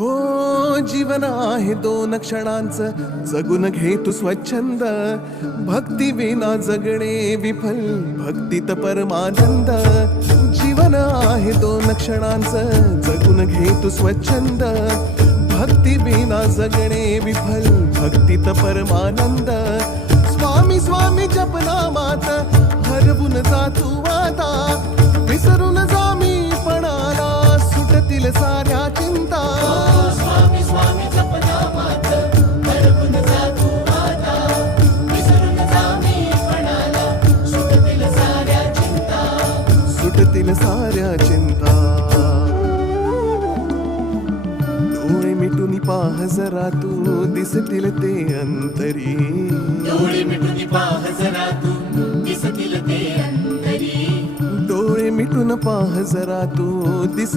हो जीवन आहे दोन क्षणांचं, जगून घे तू स्वच्छंद. भक्ती विना जगणे विफल, भक्तीत परमानंद. जीवन आहे दोन क्षणांचं, जगून घे तू स्वच्छंद. भक्ती विना जगणे विफल, भक्तीत परमानंद. स्वामी स्वामी जपनामात हरवून जा तू आता. विसरून जा मी पणाला, सुटतील साऱ्या चिंता. स्वामी स्वामी जपनामात हरवून जा तू आता. विसरून जा मी पणाला, सुटतील साऱ्या चिंता. सुटतील साऱ्या चिंता. डोळे मिटून पाह जरा तू, दिसतील ते अंतरी. डोळे मिटून पाह जरा तू, दिसतील ते अंतरी. डोळे मिटून पाह जरा तू, दिस